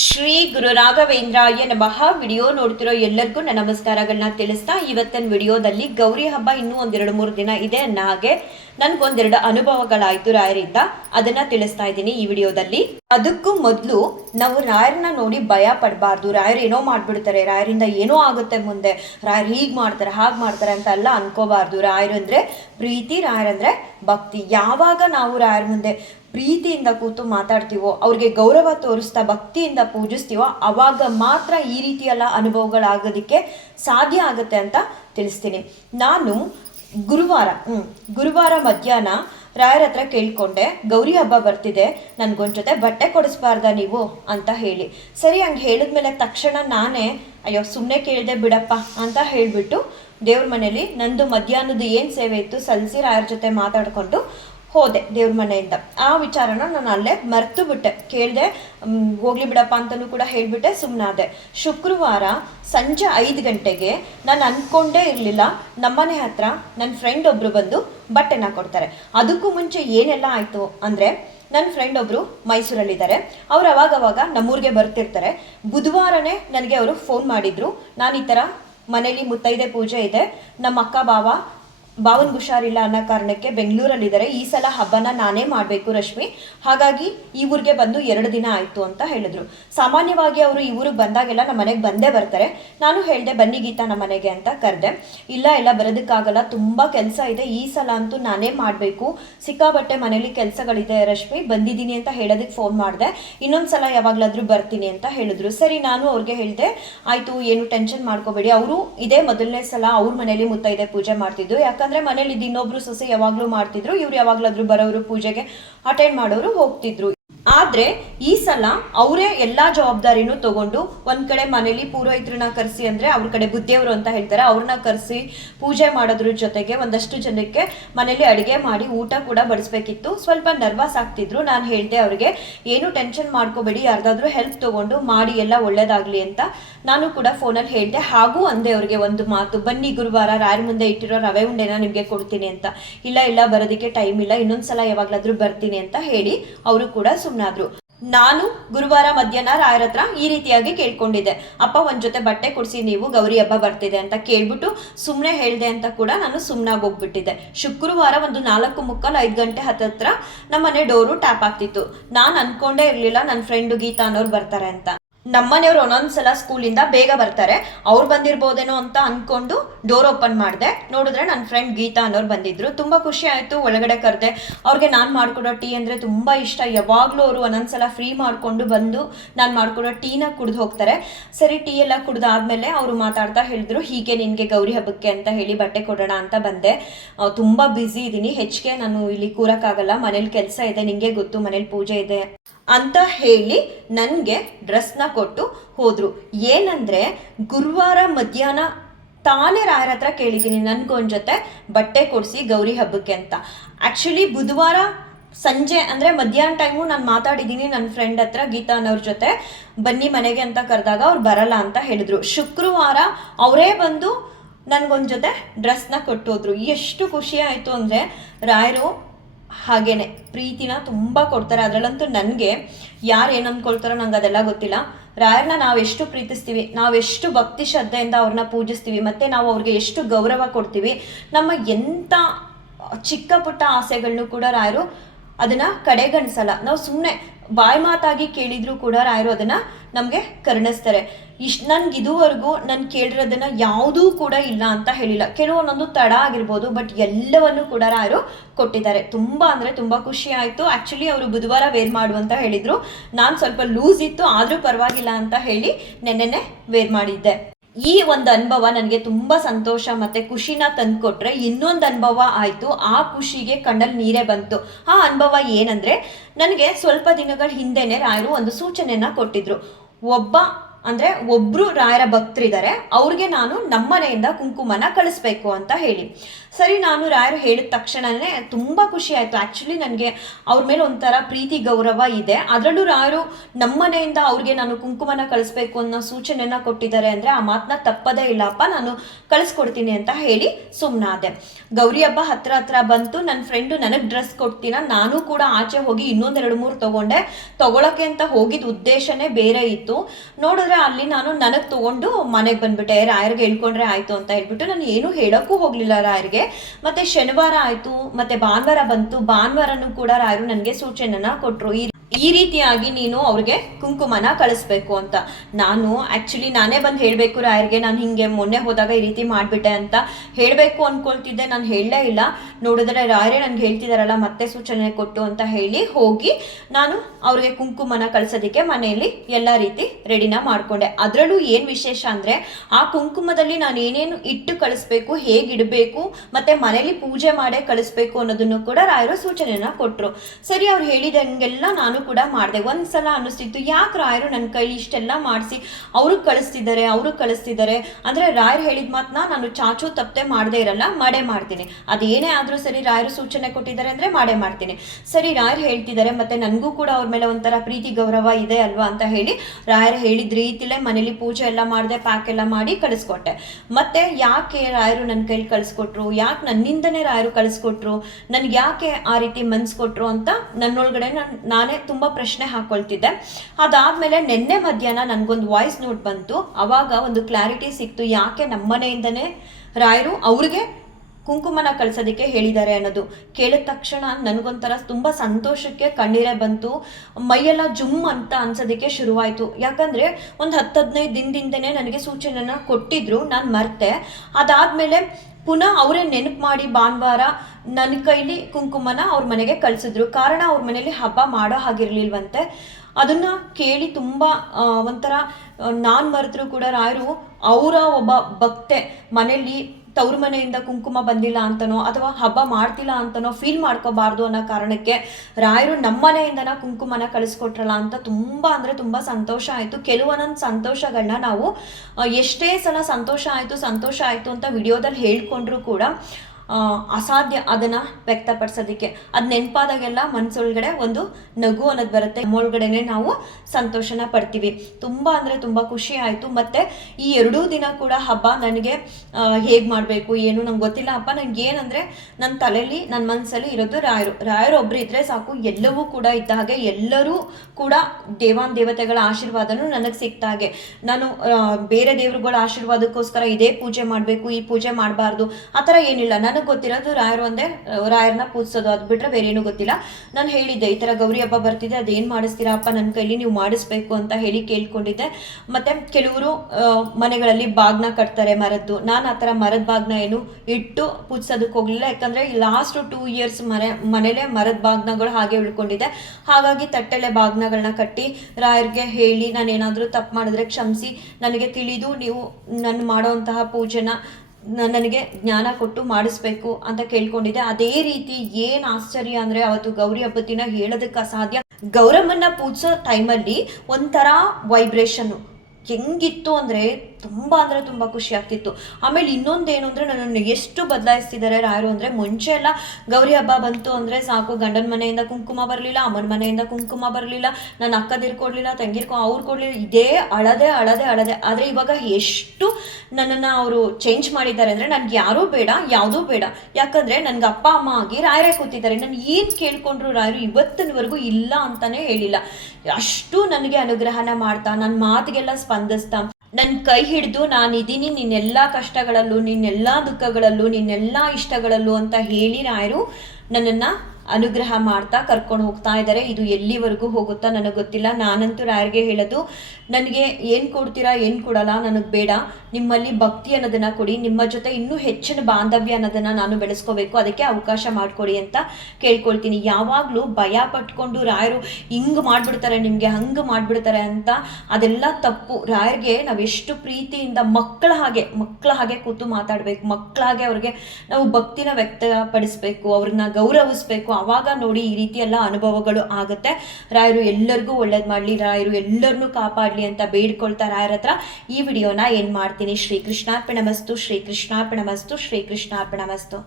ಶ್ರೀ ಗುರು ರಾಘವೇಂದ್ರಾಯ ನಮಃ. ವಿಡಿಯೋ ನೋಡ್ತಿರೋ ಎಲ್ಲರಿಗೂ ನನ್ನ ನಮಸ್ಕಾರಗಳನ್ನ ತಿಳಿಸ್ತಾ ಇವತ್ತಿನ ವಿಡಿಯೋದಲ್ಲಿ ಗೌರಿ ಹಬ್ಬ ಇನ್ನೂ ಒಂದೆರಡು ಮೂರು ದಿನ ಇದೆ ಅನ್ನೋ ಹಾಗೆ ನನ್ಗೊಂದೆರಡು ಅನುಭವಗಳಾಯ್ತು ರಾಯರಿಂದ, ಅದನ್ನ ತಿಳಿಸ್ತಾ ಇದ್ದೀನಿ ಈ ವಿಡಿಯೋದಲ್ಲಿ. ಅದಕ್ಕೂ ಮೊದಲು ನಾವು ರಾಯರನ್ನ ನೋಡಿ ಭಯ ಪಡಬಾರ್ದು. ರಾಯರು ಏನೋ ಮಾಡ್ಬಿಡ್ತಾರೆ, ರಾಯರಿಂದ ಏನೋ ಆಗುತ್ತೆ ಮುಂದೆ, ರಾಯರು ಹೀಗೆ ಮಾಡ್ತಾರೆ ಹಾಗೆ ಮಾಡ್ತಾರೆ ಅಂತ ಎಲ್ಲ ಅನ್ಕೋಬಾರ್ದು. ರಾಯರು ಅಂದ್ರೆ ಪ್ರೀತಿ, ರಾಯರಂದ್ರೆ ಭಕ್ತಿ. ಯಾವಾಗ ನಾವು ರಾಯರ ಮುಂದೆ ಪ್ರೀತಿಯಿಂದ ಕೂತು ಮಾತಾಡ್ತೀವೋ, ಅವ್ರಿಗೆ ಗೌರವ ತೋರಿಸ್ತಾ ಭಕ್ತಿಯಿಂದ ಪೂಜಿಸ್ತೀವೋ, ಅವಾಗ ಮಾತ್ರ ಈ ರೀತಿಯೆಲ್ಲ ಅನುಭವಗಳಾಗೋದಕ್ಕೆ ಸಾಧ್ಯ ಆಗುತ್ತೆ ಅಂತ ತಿಳಿಸ್ತೀನಿ. ನಾನು ಗುರುವಾರ ಮಧ್ಯಾಹ್ನ ರಾಯರ ಹತ್ರ ಕೇಳ್ಕೊಂಡೆ, ಗೌರಿ ಹಬ್ಬ ಬರ್ತಿದೆ, ನನ್ಗೊಂದು ಜೊತೆ ಬಟ್ಟೆ ಕೊಡಿಸ್ಬಾರ್ದ ನೀವು ಅಂತ ಹೇಳಿ. ಸರಿ, ಹಂಗೆ ಹೇಳಿದ್ಮೇಲೆ ತಕ್ಷಣ ನಾನೇ ಅಯ್ಯೋ ಸುಮ್ಮನೆ ಕೇಳಿದೆ ಬಿಡಪ್ಪ ಅಂತ ಹೇಳಿಬಿಟ್ಟು ದೇವ್ರ ಮನೇಲಿ ನಂದು ಮಧ್ಯಾಹ್ನದ ಏನು ಸೇವೆ ಇತ್ತು ಸಲ್ಲಿಸಿ ರಾಯರ ಜೊತೆ ಮಾತಾಡ್ಕೊಂಡು ಹೋದೆ ದೇವ್ರ ಮನೆಯಿಂದ. ಆ ವಿಚಾರನ ನಾನು ಅಲ್ಲೇ ಮರೆತು ಬಿಟ್ಟೆ, ಕೇಳಿದೆ, ಹೋಗ್ಲಿ ಬಿಡಪ್ಪ ಅಂತಲೂ ಕೂಡ ಹೇಳಿಬಿಟ್ಟೆ, ಸುಮ್ಮನಾದೆ. ಶುಕ್ರವಾರ ಸಂಜೆ 5 ಗಂಟೆಗೆ ನಾನು ಅಂದ್ಕೊಂಡೇ ಇರಲಿಲ್ಲ, ನಮ್ಮನೆ ಹತ್ರ ನನ್ನ ಫ್ರೆಂಡ್ ಒಬ್ಬರು ಬಂದು ಬಟ್ಟೆನ ಕೊಡ್ತಾರೆ. ಅದಕ್ಕೂ ಮುಂಚೆ ಏನೆಲ್ಲ ಆಯಿತು ಅಂದರೆ, ನನ್ನ ಫ್ರೆಂಡ್ ಒಬ್ಬರು ಮೈಸೂರಲ್ಲಿದ್ದಾರೆ, ಅವ್ರು ಅವಾಗವಾಗ ನಮ್ಮೂರಿಗೆ ಬರ್ತಿರ್ತಾರೆ. ಬುಧವಾರನೇ ನನಗೆ ಅವರು ಫೋನ್ ಮಾಡಿದರು, ನಾನು ಈ ಥರ ಮನೇಲಿ ಮುತ್ತೈದೆ ಪೂಜೆ ಇದೆ, ನಮ್ಮ ಅಕ್ಕ ಬಾವನ್ಗೆ ಹುಷಾರಿಲ್ಲ ಅನ್ನೋ ಕಾರಣಕ್ಕೆ ಬೆಂಗಳೂರಲ್ಲಿದ್ದಾರೆ, ಈ ಸಲ ಹಬ್ಬನ ನಾನೇ ಮಾಡಬೇಕು ರಶ್ಮಿ, ಹಾಗಾಗಿ ಈ ಊರಿಗೆ ಬಂದು 2 ದಿನ ಆಯಿತು ಅಂತ ಹೇಳಿದ್ರು. ಸಾಮಾನ್ಯವಾಗಿ ಅವರು ಈ ಊರಿಗೆ ಬಂದಾಗೆಲ್ಲ ನಮ್ಮ ಮನೆಗೆ ಬಂದೇ ಬರ್ತಾರೆ. ನಾನು ಹೇಳಿದೆ ಬನ್ನಿ ಗೀತಾ ನಮ್ಮ ಮನೆಗೆ ಅಂತ ಕರೆದೆ. ಇಲ್ಲ ಬರೋದಕ್ಕಾಗಲ್ಲ, ತುಂಬ ಕೆಲಸ ಇದೆ, ಈ ಸಲ ಅಂತೂ ನಾನೇ ಮಾಡಬೇಕು, ಸಿಕ್ಕಾಬಟ್ಟೆ ಮನೇಲಿ ಕೆಲಸಗಳಿದೆ ರಶ್ಮಿ, ಬಂದಿದ್ದೀನಿ ಅಂತ ಹೇಳೋದಕ್ಕೆ ಫೋನ್ ಮಾಡಿದೆ, ಇನ್ನೊಂದು ಸಲ ಯಾವಾಗಲಾದರೂ ಬರ್ತೀನಿ ಅಂತ ಹೇಳಿದ್ರು. ಸರಿ, ನಾನು ಅವ್ರಿಗೆ ಹೇಳಿದೆ, ಆಯಿತು ಏನು ಟೆನ್ಷನ್ ಮಾಡ್ಕೋಬೇಡಿ, ಅವರು ಇದೇ ಮೊದಲನೇ ಸಲ ಅವ್ರ ಮನೇಲಿ ಮುತ್ತೈದೆ ಪೂಜೆ ಮಾಡ್ತಿದ್ದು, ಯಾಕಂದ್ರೆ ಮನೇಲಿ ಇನ್ನೊಬ್ರು ಸೊಸೆ ಯಾವಾಗ್ಲೂ ಮಾಡ್ತಿದ್ರು, ಇವ್ರು ಯಾವಾಗ್ಲಾದ್ರೂ ಬರೋರು ಪೂಜೆಗೆ ಅಟೆಂಡ್ ಮಾಡೋರು ಹೋಗ್ತಿದ್ರು. ಆದ್ರೆ ಈ ಸಲ ಅವರೇ ಎಲ್ಲಾ ಜವಾಬ್ದಾರಿನೂ ತಗೊಂಡು ಒಂದ್ ಕಡೆ ಮನೇಲಿ ಪುರೋಹಿತರನ್ನ ಕರೆಸಿ, ಅಂದ್ರೆ ಅವ್ರ ಕಡೆ ಬುದ್ಧಿಯವರು ಅಂತ ಹೇಳ್ತಾರೆ, ಅವ್ರನ್ನ ಕರೆಸಿ ಪೂಜೆ ಮಾಡೋದ್ರ ಜೊತೆಗೆ ಒಂದಷ್ಟು ಜನಕ್ಕೆ ಮನೇಲಿ ಅಡುಗೆ ಮಾಡಿ ಊಟ ಕೂಡ ಬಡಿಸ್ಬೇಕಿತ್ತು. ಸ್ವಲ್ಪ ನರ್ವಸ್ ಆಗ್ತಿದ್ರು. ನಾನು ಹೇಳ್ದೆ ಅವ್ರಿಗೆ, ಏನು ಟೆನ್ಷನ್ ಮಾಡ್ಕೋಬೇಡಿ, ಯಾರ್ದಾದ್ರೂ ಹೆಲ್ಪ್ ತಗೊಂಡು ಮಾಡಿ ಎಲ್ಲ ಒಳ್ಳೇದಾಗ್ಲಿ ಅಂತ ನಾನು ಕೂಡ ಫೋನಲ್ಲಿ ಹೇಳ್ದೆ. ಹಾಗೂ ಅಂದೆ ಅವ್ರಿಗೆ ಒಂದು ಮಾತು, ಬನ್ನಿ ಗುರುವಾರ ರಾಯರ ಮುಂದೆ ಇಟ್ಟಿರೋ ರವೆ ಉಂಡೆನ ನಿಮ್ಗೆ ಕೊಡ್ತೀನಿ ಅಂತ. ಇಲ್ಲ ಬರೋದಕ್ಕೆ ಟೈಮ್ ಇಲ್ಲ, ಇನ್ನೊಂದ್ಸಲ ಯಾವಾಗ್ಲಾದ್ರೂ ಬರ್ತೀನಿ ಅಂತ ಹೇಳಿ ಅವರು ಕೂಡ ಸುಮ್ಮನಾದ್ರು. ನಾನು ಗುರುವಾರ ಮಧ್ಯಾಹ್ನ ರಾಯರ ಹತ್ರ ಈ ರೀತಿಯಾಗಿ ಕೇಳ್ಕೊಂಡಿದ್ದೆ, ಅಪ್ಪ ಒಂದ್ ಜೊತೆ ಬಟ್ಟೆ ಕೊಡ್ಸಿ ನೀವು, ಗೌರಿ ಹಬ್ಬ ಬರ್ತಿದೆ ಅಂತ ಕೇಳ್ಬಿಟ್ಟು ಸುಮ್ಮನೆ ಹೇಳ್ದೆ ಅಂತ ಕೂಡ ನಾನು ಸುಮ್ಮನಾಗಿ ಹೋಗ್ಬಿಟ್ಟಿದ್ದೆ. ಶುಕ್ರವಾರ ಒಂದು 4:45 5 ಗಂಟೆ ಹತ್ತತ್ರ ನಮ್ಮನೆ ಡೋರು ಟ್ಯಾಪ್ ಆಗ್ತಿತ್ತು. ನಾನು ಅನ್ಕೊಂಡೇ ಇರ್ಲಿಲ್ಲ ನನ್ನ ಫ್ರೆಂಡು ಗೀತಾ ಅನ್ನೋರು ಬರ್ತಾರೆ ಅಂತ. ನಮ್ಮನೆಯವ್ರು ಒಂದೊಂದ್ಸಲ ಸ್ಕೂಲಿಂದ ಬೇಗ ಬರ್ತಾರೆ, ಅವ್ರು ಬಂದಿರ್ಬೋದೇನೋ ಅಂತ ಅನ್ಕೊಂಡು ಡೋರ್ ಓಪನ್ ಮಾಡಿದೆ. ನೋಡಿದ್ರೆ ನನ್ನ ಫ್ರೆಂಡ್ ಗೀತಾ ಅನ್ನೋರು ಬಂದಿದ್ರು. ತುಂಬಾ ಖುಷಿ ಆಯ್ತು, ಒಳಗಡೆ ಕರೆದೆ. ಅವ್ರಿಗೆ ನಾನು ಮಾಡ್ಕೊಡೋ ಟೀ ಅಂದ್ರೆ ತುಂಬಾ ಇಷ್ಟ. ಯಾವಾಗ್ಲೂ ಅವರು ಒಂದೊಂದ್ಸಲ ಫ್ರೀ ಮಾಡ್ಕೊಂಡು ಬಂದು ನಾನು ಮಾಡ್ಕೊಡೋ ಟೀನ ಕುಡ್ದು ಹೋಗ್ತಾರೆ. ಸರಿ, ಟೀ ಎಲ್ಲ ಕುಡ್ದಾದ್ಮೇಲೆ ಅವರು ಮಾತಾಡ್ತಾ ಹೇಳಿದ್ರು, ಹೀಗೆ ನಿನ್ಗೆ ಗೌರಿ ಹಬ್ಬಕ್ಕೆ ಅಂತ ಹೇಳಿ ಬಟ್ಟೆ ಕೊಡೋಣ ಅಂತ ಬಂದೆ, ತುಂಬಾ ಬ್ಯುಸಿ ಇದ್ದೀನಿ, ಹೆಚ್ಚಿಗೆ ನಾನು ಇಲ್ಲಿ ಕೂರಕ್ಕಾಗಲ್ಲ, ಮನೇಲಿ ಕೆಲಸ ಇದೆ, ನಿಂಗೆ ಗೊತ್ತು ಮನೇಲಿ ಪೂಜೆ ಇದೆ ಅಂತ ಹೇಳಿ ನನಗೆ ಡ್ರೆಸ್ನ ಕೊಟ್ಟು ಹೋದ್ರು. ಏನಂದ್ರೆ ಗುರುವಾರ ಮಧ್ಯಾಹ್ನ ತಾನೇ ರಾಯರ ಹತ್ರ ಕೇಳಿದ್ದೀನಿ, ನನ್ಗೊಂದ್ ಜೊತೆ ಬಟ್ಟೆ ಕೊಡಿಸಿ ಗೌರಿ ಹಬ್ಬಕ್ಕೆ ಅಂತ. ಆಕ್ಚುಲಿ ಬುಧವಾರ ಸಂಜೆ ಅಂದ್ರೆ ಮಧ್ಯಾಹ್ನ ಟೈಮು ನಾನು ಮಾತಾಡಿದ್ದೀನಿ ನನ್ನ ಫ್ರೆಂಡ್ ಹತ್ರ, ಗೀತಾ ಅನ್ನೋರ ಜೊತೆ ಬನ್ನಿ ಮನೆಗೆ ಅಂತ ಕರೆದಾಗ ಅವ್ರು ಬರಲ್ಲ ಅಂತ ಹೇಳಿದ್ರು. ಶುಕ್ರವಾರ ಅವರೇ ಬಂದು ನನ್ಗೊಂದ್ ಜೊತೆ ಡ್ರೆಸ್ನ ಕೊಟ್ಟೋದ್ರು. ಎಷ್ಟು ಖುಷಿ ಆಯ್ತು ಅಂದ್ರೆ, ರಾಯರು ಹಾಗೇನೆ ಪ್ರೀತಿನ ತುಂಬಾ ಕೊಡ್ತಾರೆ. ಅದರಲ್ಲಂತೂ ನನಗೆ ಯಾರು ಏನು ಅಂದ್ಕೊಳ್ತಾರೋ ನಂಗೆ ಅದೆಲ್ಲ ಗೊತ್ತಿಲ್ಲ. ರಾಯರನ್ನ ನಾವೆಷ್ಟು ಪ್ರೀತಿಸ್ತೀವಿ, ನಾವೆಷ್ಟು ಭಕ್ತಿ ಶ್ರದ್ಧೆಯಿಂದ ಅವ್ರನ್ನ ಪೂಜಿಸ್ತೀವಿ, ಮತ್ತೆ ನಾವು ಅವ್ರಿಗೆ ಎಷ್ಟು ಗೌರವ ಕೊಡ್ತೀವಿ, ನಮ್ಮ ಎಂಥ ಚಿಕ್ಕ ಪುಟ್ಟ ಆಸೆಗಳನ್ನು ಕೂಡ ರಾಯರು ಅದನ್ನ ಕಡೆಗಣಿಸಲ್ಲ. ನಾವು ಸುಮ್ಮನೆ ಬಾಯಿ ಮಾತಾಗಿ ಕೇಳಿದ್ರು ಕೂಡ ರಾಯರು ಅದನ್ನ ನಮಗೆ ಕರುಣಿಸ್ತಾರೆ. ನನ್ಗೆ ಇದುವರೆಗೂ ನಾನು ಕೇಳಿರೋದನ್ನ ಯಾವುದೂ ಕೂಡ ಇಲ್ಲ ಅಂತ ಹೇಳಿಲ್ಲ. ಕೆಲವೊಂದೊಂದು ತಡ ಆಗಿರ್ಬೋದು, ಬಟ್ ಎಲ್ಲವನ್ನು ಕೂಡ ರಾಯರು ಕೊಟ್ಟಿದ್ದಾರೆ. ತುಂಬಾ ಅಂದ್ರೆ ತುಂಬಾ ಖುಷಿ ಆಯ್ತು. ಆಕ್ಚುಲಿ ಅವರು ಬುಧವಾರ ವೇರ್ ಮಾಡು ಅಂತ ಹೇಳಿದ್ರು, ನಾನು ಸ್ವಲ್ಪ ಲೂಸ್ ಇತ್ತು ಆದ್ರೂ ಪರವಾಗಿಲ್ಲ ಅಂತ ಹೇಳಿ ನೆನ್ನೆನೆ ವೇರ್ ಮಾಡಿದ್ದೆ. ಈ ಒಂದು ಅನುಭವ ನನಗೆ ತುಂಬಾ ಸಂತೋಷ ಮತ್ತೆ ಖುಷಿನ ತಂದ್ಕೊಟ್ರೆ, ಇನ್ನೊಂದು ಅನುಭವ ಆಯ್ತು, ಆ ಖುಷಿಗೆ ಕಣ್ಣಲ್ಲಿ ನೀರೇ ಬಂತು. ಆ ಅನುಭವ ಏನಂದ್ರೆ, ನನಗೆ ಸ್ವಲ್ಪ ದಿನಗಳ ಹಿಂದೆನೆ ರಾಯರು ಒಂದು ಸೂಚನೆಯನ್ನ ಕೊಟ್ಟಿದ್ರು. ಒಬ್ರು ರಾಯರ ಭಕ್ತರಿದ್ದಾರೆ, ಅವ್ರಿಗೆ ನಾನು ನಮ್ಮನೆಯಿಂದ ಕುಂಕುಮನ ಕಳಿಸ್ಬೇಕು ಅಂತ ಹೇಳಿ. ಸರಿ ನಾನು ರಾಯರು ಹೇಳಿದ ತಕ್ಷಣನೇ ತುಂಬ ಖುಷಿ ಆಯಿತು. ಆ್ಯಕ್ಚುಲಿ ನನಗೆ ಅವ್ರ ಮೇಲೆ ಒಂಥರ ಪ್ರೀತಿ ಗೌರವ ಇದೆ. ಅದರಲ್ಲೂ ರಾಯರು ನಮ್ಮನೆಯಿಂದ ಅವ್ರಿಗೆ ನಾನು ಕುಂಕುಮನ ಕಳಿಸ್ಬೇಕು ಅನ್ನೋ ಸೂಚನೆಯನ್ನು ಕೊಟ್ಟಿದ್ದಾರೆ ಅಂದರೆ ಆ ಮಾತನ್ನ ತಪ್ಪದೇ ಇಲ್ಲಪ್ಪ, ನಾನು ಕಳಿಸ್ಕೊಡ್ತೀನಿ ಅಂತ ಹೇಳಿ ಸುಮ್ಮನಾದೆ. ಗೌರಿ ಹಬ್ಬ ಹತ್ರ ಬಂತು. ನನ್ನ ಫ್ರೆಂಡು ನನಗೆ ಡ್ರೆಸ್ ಕೊಡ್ತೀನ, ನಾನು ಕೂಡ ಆಚೆ ಹೋಗಿ ಇನ್ನೊಂದು 2-3 ತೊಗೊಂಡೆ. ತೊಗೊಳಕ್ಕೆ ಅಂತ ಹೋಗಿದ್ದ ಉದ್ದೇಶನೇ ಬೇರೆ ಇತ್ತು. ನೋಡಿದ್ರೆ ಅಲ್ಲಿ ನಾನು ನನಗೆ ತೊಗೊಂಡು ಮನೆಗೆ ಬಂದ್ಬಿಟ್ಟೆ. ರಾಯರಿಗೆ ಹೇಳ್ಕೊಂಡ್ರೆ ಆಯಿತು ಅಂತ ಹೇಳ್ಬಿಟ್ಟು ನಾನು ಏನು ಹೇಳೋಕ್ಕೂ ಹೋಗಲಿಲ್ಲ ರಾಯರಿಗೆ. ಮತ್ತು ಶನಿವಾರ ಆಯಿತು, ಮತ್ತು ಭಾನುವಾರ ಬಂತು. ಭಾನುವಾರನೂ ಕೂಡ ರಾಯರು ನನಗೆ ಸೂಚನೆನ ಕೊಟ್ಟರು, ಈ ರೀತಿಯಾಗಿ ನೀನು ಅವ್ರಿಗೆ ಕುಂಕುಮನ ಕಳಿಸ್ಬೇಕು ಅಂತ. ನಾನು ಆ್ಯಕ್ಚುಲಿ ನಾನೇ ಬಂದು ಹೇಳಬೇಕು ರಾಯರಿಗೆ, ನಾನು ಹಿಂಗೆ ಮೊನ್ನೆ ಹೋದಾಗ ಈ ರೀತಿ ಮಾಡಿಬಿಟ್ಟೆ ಅಂತ ಹೇಳಬೇಕು ಅಂದ್ಕೊಳ್ತಿದ್ದೆ. ನಾನು ಹೇಳಲೇ ಇಲ್ಲ. ನೋಡಿದ್ರೆ ರಾಯರೇ ನನಗೆ ಹೇಳ್ತಿದ್ದಾರಲ್ಲ ಮತ್ತೆ ಸೂಚನೆ ಕೊಟ್ಟು ಅಂತ ಹೇಳಿ ಹೋಗಿ ನಾನು ಅವ್ರಿಗೆ ಕುಂಕುಮನ ಕಳಿಸೋದಕ್ಕೆ ಮನೆಯಲ್ಲಿ ಎಲ್ಲ ರೀತಿ ರೆಡಿನ ಮಾಡಿಕೊಂಡೆ. ಅದರಲ್ಲೂ ಏನು ವಿಶೇಷ ಅಂದರೆ ಆ ಕುಂಕುಮದಲ್ಲಿ ನಾನು ಏನೇನು ಇಟ್ಟು ಕಳಿಸ್ಬೇಕು, ಹೇಗಿಡಬೇಕು, ಮತ್ತು ಮನೇಲಿ ಪೂಜೆ ಮಾಡೇ ಕಳಿಸ್ಬೇಕು ಅನ್ನೋದನ್ನು ಕೂಡ ರಾಯರು ಸೂಚನೆನ ಕೊಟ್ಟರು. ಸರಿ, ಅವ್ರು ಹೇಳಿದಂಗೆಲ್ಲ ನಾನು ಕೂಡ ಮಾಡಿದೆ. ಒಂದ್ಸಲ ಅನ್ನಿಸ್ತಿತ್ತು, ಯಾಕೆ ರಾಯರು ನನ್ನ ಕೈಲಿ ಇಷ್ಟೆಲ್ಲ ಮಾಡಿಸಿ ಅವ್ರಿಗೆ ಕಳಿಸ್ತಿದ್ದಾರೆ ಅಂದರೆ ರಾಯರು ಹೇಳಿದ ಮಾತನ್ನ ನಾನು ಚಾಚು ತಪ್ಪದೆ ಮಾಡದೇ ಇರಲ್ಲ, ಮಾಡೇ ಮಾಡ್ತೀನಿ. ಅದೇನೇ ಆದರೂ ಸರಿ ರಾಯರು ಸೂಚನೆ ಕೊಟ್ಟಿದ್ದಾರೆ ಅಂದರೆ ಮಾಡೇ ಮಾಡ್ತೀನಿ. ಸರಿ, ರಾಯರು ಹೇಳ್ತಿದ್ದಾರೆ ಮತ್ತು ನನಗೂ ಕೂಡ ಅವ್ರ ಮೇಲೆ ಒಂಥರ ಪ್ರೀತಿ ಗೌರವ ಇದೆ ಅಲ್ವಾ ಅಂತ ಹೇಳಿ ರಾಯರು ಹೇಳಿದ ರೀತಿಲೇ ಮನೇಲಿ ಪೂಜೆ ಎಲ್ಲ ಮಾಡಿದೆ, ಪ್ಯಾಕ್ ಎಲ್ಲ ಮಾಡಿ ಕಳಿಸ್ಕೊಟ್ಟೆ. ಮತ್ತು ಯಾಕೆ ರಾಯರು ನನ್ನ ಕೈಲಿ ಕಳಿಸ್ಕೊಟ್ರು, ಯಾಕೆ ನನ್ನಿಂದನೇ ರಾಯರು ಕಳಿಸ್ಕೊಟ್ರು, ನನಗೆ ಯಾಕೆ ಆ ರೀತಿ ಮನ್ಸ್ಕೊಟ್ರು ಅಂತ ನನ್ನೊಳಗಡೆ ನಾನೇ ತುಂಬ ಪ್ರಶ್ನೆ ಹಾಕೊಳ್ತಿದ್ದೆ. ಅದಾದಮೇಲೆ ನಿನ್ನೆ ಮಧ್ಯಾಹ್ನ ನನಗೊಂದು ವಾಯ್ಸ್ ನೋಟ್ ಬಂತು. ಆವಾಗ ಒಂದು ಕ್ಲಾರಿಟಿ ಸಿಕ್ತು, ಯಾಕೆ ನಮ್ಮನೆಯಿಂದನೇ ರಾಯರು ಅವ್ರಿಗೆ ಕುಂಕುಮನ ಕಳ್ಸೋದಕ್ಕೆ ಹೇಳಿದ್ದಾರೆ ಅನ್ನೋದು. ಕೇಳಿದ ತಕ್ಷಣ ನನಗೊಂಥರ ತುಂಬ ಸಂತೋಷಕ್ಕೆ ಕಣ್ಣೀರೇ ಬಂತು. ಮೈಯೆಲ್ಲ ಜುಮ್ ಅಂತ ಅನ್ಸೋದಕ್ಕೆ ಶುರುವಾಯಿತು. ಯಾಕಂದರೆ ಒಂದು 10-15 ದಿನದಿಂದನೇ ನನಗೆ ಸೂಚನೆನ ಕೊಟ್ಟಿದ್ರು, ನಾನು ಮರ್ತೆ. ಅದಾದಮೇಲೆ ಪುನಃ ಅವರೇ ನೆನಪು ಮಾಡಿ ಭಾನುವಾರ ನನ್ನ ಕೈಲಿ ಕುಂಕುಮನ ಅವ್ರ ಮನೆಗೆ ಕಳಿಸಿದ್ರು. ಕಾರಣ ಅವ್ರ ಮನೇಲಿ ಹಬ್ಬ ಮಾಡೋ ಹಾಗಿರ್ಲಿಲ್ವಂತೆ. ಅದನ್ನು ಕೇಳಿ ತುಂಬ ಒಂಥರ ನಾನು ಮರೆತರೂ ಕೂಡ ರಾಯರು ಅವರ ಒಬ್ಬ ಭಕ್ತೆ ಮನೆಯಲ್ಲಿ ತವ್ರ ಮನೆಯಿಂದ ಕುಂಕುಮ ಬಂದಿಲ್ಲ ಅಂತನೋ ಅಥವಾ ಹಬ್ಬ ಮಾಡ್ತಿಲ್ಲ ಅಂತನೋ ಫೀಲ್ ಮಾಡ್ಕೋಬಾರ್ದು ಅನ್ನೋ ಕಾರಣಕ್ಕೆ ರಾಯರು ನಮ್ಮ ಮನೆಯಿಂದನ ಕುಂಕುಮನ ಕಳಿಸ್ಕೊಟ್ರಲ್ಲ ಅಂತ ತುಂಬ ಅಂದರೆ ತುಂಬ ಸಂತೋಷ ಆಯಿತು. ಕೆಲವೊಂದೊಂದು ಸಂತೋಷಗಳನ್ನ ನಾವು ಎಷ್ಟೇ ಸಲ ಸಂತೋಷ ಆಯಿತು ಅಂತ ವಿಡಿಯೋದಲ್ಲಿ ಹೇಳ್ಕೊಂಡ್ರೂ ಕೂಡ ಅಸಾಧ್ಯ ಅದನ್ನು ವ್ಯಕ್ತಪಡಿಸೋದಕ್ಕೆ. ಅದು ನೆನಪಾದಾಗೆಲ್ಲ ಮನಸ್ಸೊಳಗಡೆ ಒಂದು ನಗು ಅನ್ನೋದು ಬರುತ್ತೆ. ನಮ್ಮೊಳಗಡೆನೆ ನಾವು ಸಂತೋಷನ ಪಡ್ತೀವಿ. ತುಂಬ ಅಂದರೆ ತುಂಬ ಖುಷಿ ಆಯಿತು. ಮತ್ತು ಈ 2 ದಿನ ಕೂಡ ಹಬ್ಬ ನನಗೆ ಹೇಗೆ ಮಾಡಬೇಕು ಏನು ನಂಗೆ ಗೊತ್ತಿಲ್ಲ ಅಪ್ಪ. ನನಗೆ ಏನಂದರೆ ನನ್ನ ತಲೆಯಲ್ಲಿ ನನ್ನ ಮನಸ್ಸಲ್ಲಿ ಇರೋದು ರಾಯರು ಒಬ್ಬರು ಇದ್ದರೆ ಸಾಕು, ಎಲ್ಲವೂ ಕೂಡ ಇದ್ದ ಹಾಗೆ, ಎಲ್ಲರೂ ಕೂಡ ದೇವತೆಗಳ ಆಶೀರ್ವಾದನೂ ನನಗೆ ಸಿಕ್ತ ಹಾಗೆ. ನಾನು ಬೇರೆ ದೇವರುಗಳ ಆಶೀರ್ವಾದಕ್ಕೋಸ್ಕರ ಇದೇ ಪೂಜೆ ಮಾಡಬೇಕು, ಈ ಪೂಜೆ ಮಾಡಬಾರ್ದು ಆ ಥರ ಏನಿಲ್ಲ. ನನಗೆ ಗೊತ್ತಿರೋದು ರಾಯರು ಒಂದೇ, ರಾಯರನ್ನ ಪೂಜಿಸೋದು, ಅದು ಬಿಟ್ಟರೆ ಬೇರೆ ಏನೂ ಗೊತ್ತಿಲ್ಲ. ನಾನು ಹೇಳಿದ್ದೆ ಈ ಥರ ಗೌರಿ ಹಬ್ಬ ಬರ್ತಿದೆ, ಅದೇನು ಮಾಡಿಸ್ತೀರಾ ಅಪ್ಪ ನನ್ನ ಕೈಲಿ, ನೀವು ಮಾಡಿಸ್ಬೇಕು ಅಂತ ಹೇಳಿ ಕೇಳ್ಕೊಂಡಿದ್ದೆ. ಮತ್ತು ಕೆಲವರು ಮನೆಗಳಲ್ಲಿ ಬಾಗ್ನ ಕಟ್ತಾರೆ ಮರದ್ದು. ನಾನು ಆ ಥರ ಮರದ ಬಾಗ್ನ ಏನು ಇಟ್ಟು ಪೂಜಿಸೋದಕ್ಕೆ ಹೋಗಲಿಲ್ಲ. ಯಾಕಂದರೆ ಲಾಸ್ಟ್ 2 ಇಯರ್ಸ್ ಮನೇಲೇ ಮರದ ಬಾಗ್ನಗಳು ಹಾಗೆ ಉಳ್ಕೊಂಡಿದೆ. ಹಾಗಾಗಿ ತಟ್ಟೆಲೆ ಬಾಗ್ನಗಳನ್ನ ಕಟ್ಟಿ ರಾಯರಿಗೆ ಹೇಳಿ ನಾನೇನಾದರೂ ತಪ್ಪು ಮಾಡಿದ್ರೆ ಕ್ಷಮಿಸಿ, ನನಗೆ ತಿಳಿದು ನೀವು ನನ್ನ ಮಾಡೋವಂತಹ ಪೂಜೆನ ನನಗೆ ಜ್ಞಾನ ಕೊಟ್ಟು ಮಾಡಿಸ್ಬೇಕು ಅಂತ ಕೇಳ್ಕೊಂಡಿದ್ದೆ. ಅದೇ ರೀತಿ ಏನು ಆಶ್ಚರ್ಯ ಅಂದರೆ ಅವತ್ತು ಗೌರಿ ಹಬ್ಬದ ದಿನ ಹೇಳೋದಕ್ಕೆ ಅಸಾಧ್ಯ. ಗೌರಮ್ಮನ್ನ ಪೂಜಿಸೋ ಟೈಮಲ್ಲಿ ಒಂಥರ ವೈಬ್ರೇಷನ್ನು ಹೆಂಗಿತ್ತು ಅಂದರೆ ತುಂಬ ಖುಷಿ ಆಗ್ತಿತ್ತು. ಆಮೇಲೆ ಇನ್ನೊಂದೇನು ಅಂದರೆ ನನ್ನನ್ನು ಎಷ್ಟು ಬದಲಾಯಿಸ್ತಿದ್ದಾರೆ ರಾಯರು ಅಂದರೆ, ಮುಂಚೆ ಎಲ್ಲ ಗೌರಿ ಹಬ್ಬ ಬಂತು ಅಂದರೆ ಸಾಕು, ಗಂಡನ ಮನೆಯಿಂದ ಕುಂಕುಮ ಬರಲಿಲ್ಲ, ಅಮ್ಮನ ಮನೆಯಿಂದ ಕುಂಕುಮ ಬರಲಿಲ್ಲ, ನನ್ನ ಅಕ್ಕದಿರು ಕೊಡಲಿಲ್ಲ, ಅವ್ರು ಕೊಡಲಿಲ್ಲ, ಇದೇ ಅಳದೆ. ಆದರೆ ಇವಾಗ ಎಷ್ಟು ನನ್ನನ್ನು ಅವರು ಚೇಂಜ್ ಮಾಡಿದ್ದಾರೆ ಅಂದರೆ ನನಗೆ ಯಾರೂ ಬೇಡ, ಯಾವುದೂ ಬೇಡ. ಯಾಕಂದರೆ ನನಗೆ ಅಪ್ಪ ಅಮ್ಮ ಆಗಿ ರಾಯರೇ ಕೂತಿದ್ದಾರೆ. ನಾನು ಏನು ಕೇಳ್ಕೊಂಡ್ರು ರಾಯರು ಇವತ್ತಿನವರೆಗೂ ಇಲ್ಲ ಅಂತಲೇ ಹೇಳಿಲ್ಲ. ಅಷ್ಟು ನನಗೆ ಅನುಗ್ರಹನ ಮಾಡ್ತಾ, ನನ್ನ ಮಾತಿಗೆಲ್ಲ ಸ್ಪಂದಿಸ್ತಾ, ನನ್ನ ಕೈ ಹಿಡಿದು ನಾನಿದ್ದೀನಿ ನಿನ್ನೆಲ್ಲ ಕಷ್ಟಗಳಲ್ಲೂ, ನಿನ್ನೆಲ್ಲ ದುಃಖಗಳಲ್ಲೂ, ನಿನ್ನೆಲ್ಲ ಇಷ್ಟಗಳಲ್ಲೂ ಅಂತ ಹೇಳಿ ರಾಯರು ನನ್ನನ್ನು ಅನುಗ್ರಹ ಮಾಡ್ತಾ ಕರ್ಕೊಂಡು ಹೋಗ್ತಾ ಇದ್ದಾರೆ. ಇದು ಎಲ್ಲಿವರೆಗೂ ಹೋಗುತ್ತಾ ನನಗೆ ಗೊತ್ತಿಲ್ಲ. ನಾನಂತೂ ರಾಯರಿಗೆ ಹೇಳೋದು, ನನಗೆ ಏನು ಕೊಡ್ತೀರಾ ಏನು ಕೊಡಲ್ಲ ನನಗೆ ಬೇಡ, ನಿಮ್ಮಲ್ಲಿ ಭಕ್ತಿ ಅನ್ನೋದನ್ನು ಕೊಡಿ, ನಿಮ್ಮ ಜೊತೆ ಇನ್ನೂ ಹೆಚ್ಚಿನ ಬಾಂಧವ್ಯ ಅನ್ನೋದನ್ನು ನಾನು ಬೆಳೆಸ್ಕೋಬೇಕು, ಅದಕ್ಕೆ ಅವಕಾಶ ಮಾಡಿಕೊಡಿ ಅಂತ ಕೇಳ್ಕೊಳ್ತೀನಿ. ಯಾವಾಗಲೂ ಭಯ ಪಟ್ಕೊಂಡು ರಾಯರು ಹಿಂಗೆ ಮಾಡಿಬಿಡ್ತಾರೆ ನಿಮಗೆ, ಹಂಗೆ ಮಾಡಿಬಿಡ್ತಾರೆ ಅಂತ, ಅದೆಲ್ಲ ತಪ್ಪು. ರಾಯರಿಗೆ ನಾವೆಷ್ಟು ಪ್ರೀತಿಯಿಂದ ಮಕ್ಕಳ ಹಾಗೆ ಕೂತು ಮಾತಾಡಬೇಕು, ಮಕ್ಕಳ ಹಾಗೆ ಅವ್ರಿಗೆ ನಾವು ಭಕ್ತಿನ ವ್ಯಕ್ತಪಡಿಸ್ಬೇಕು, ಅವ್ರನ್ನ ಗೌರವಿಸ್ಬೇಕು. ಆವಾಗ ನೋಡಿ ಈ ರೀತಿ ಎಲ್ಲ ಅನುಭವಗಳು ಆಗುತ್ತೆ. ರಾಯರು ಎಲ್ಲರಿಗೂ ಒಳ್ಳೇದು ಮಾಡಲಿ, ರಾಯರು ಎಲ್ಲರನ್ನೂ ಕಾಪಾಡಲಿ ಅಂತ ಬೇಡ್ಕೊಳ್ತಾ ರಾಯರ ಹತ್ರ ಈ ವಿಡಿಯೋನ ಏನು ಮಾಡ್ತೀನಿ. ಶ್ರೀಕೃಷ್ಣಾರ್ಪಣಮಸ್ತು, ಶ್ರೀಕೃಷ್ಣಾರ್ಪಣಮಸ್ತು, ಶ್ರೀಕೃಷ್ಣಾರ್ಪಣಮಸ್ತು.